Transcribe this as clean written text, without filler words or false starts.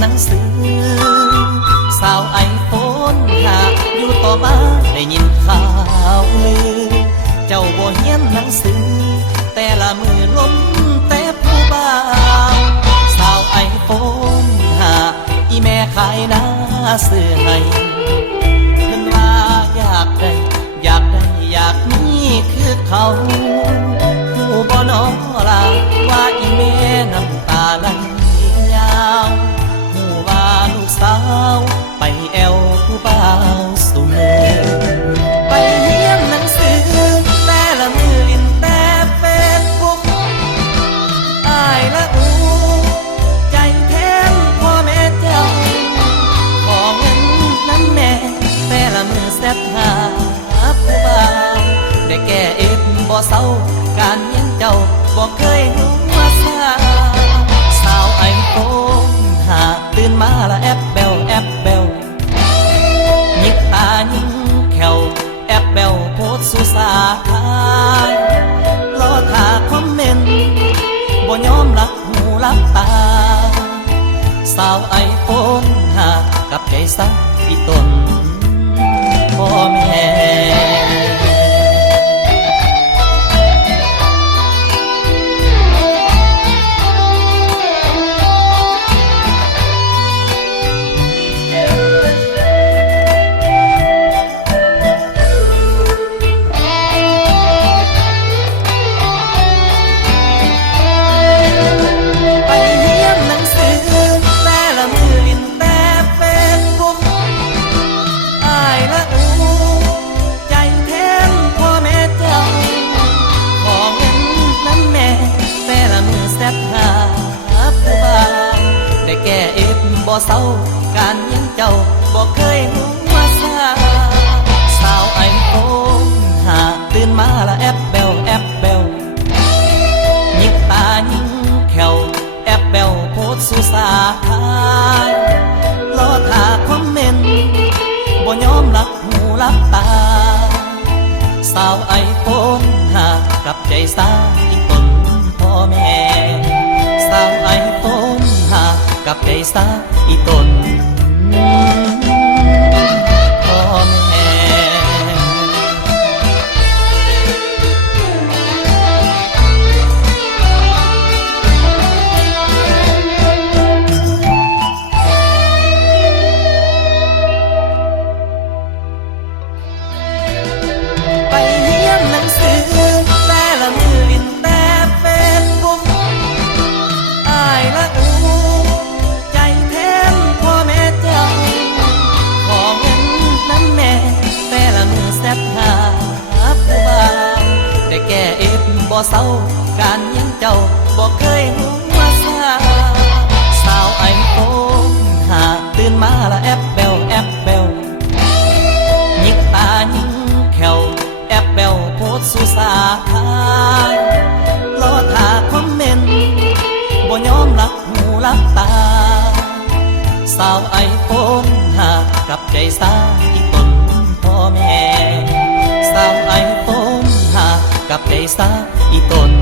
หนังสือสาวไอโฟนหากอยู่ต่อมาได้ยินข่าวลือเจ้าบ่เฮียนหนังสือแต่ละมือล้มแต่ผู้บ่าวสาวไอโฟนหากอีแม่ขายหน้าซื้อให้เพิ่นว่าอยากได้อยากได้อยากมีคือเขาหูบ่น้อลาว่าอีแม่น้ำตาไหลยาวหูว่าลูกสาวไปแอวผู้บ่าวสู่เมืองไปเรียนหนังสือแต่ละมือลินแต่เฟซบุ๊กอ้ายละอูใจแทนพ่อแม่เจ้าขอเงินนั้นแน่แต่ละมือแซ่บหาผู้บ่าวได้แก้เอ็ดบ่เศร้าการเลี้ยงเจ้าบ่เคยหัวซาสาวไอโฟนหากตื่นมาละแอปเบลแอปเบลยิกตายิงแขวแอปเบลโพสสุสาทายรอท่าคอมเมนต์บ่ยอมรับหูรับตาสาวไอโฟนหากกับใจสักอีตนพ่อแม่แก่เอ็ดบ่เศร้าการเลี้ยงเจ้าบ่เคยหัวซาสาวไอโฟนหากตื่นมาละแอปเบลแอปเบลยิกตายิงแขวแอปเบลโพสสุสาทายรอท่าคอมเมนต์บ่ยอมรับหูรับตาสาวไอโฟนหากกลับใจสาอีตนพ่อแม่สาวไอโฟนหากกับใจสาอีตนพ่อแม่ไปเรียนหนังสือแต่ละมือลินแต่เฟซบุ๊กอ้ายละอูใจแทนพ่อแม่เจ้าขอเงินนั้นแน่แต่ละมือแซ่บหาผู้บ่าวได้แก้เอ็ดบ่เศร้าการเลี้ยงเจ้าบ่เคยหัวซาสาวไอโฟนหากตื่นมาละแอปเบลแอปเบลยิกตายิงแขวแอปเบลโพสสุสาทายรอท่าคอมเมนต์บ่ยอมรับหูรับตาสาวไอโฟนหากกลับใจสาอีตนพ่อแม่สาวไอโฟนหากกลับใจสาอีตน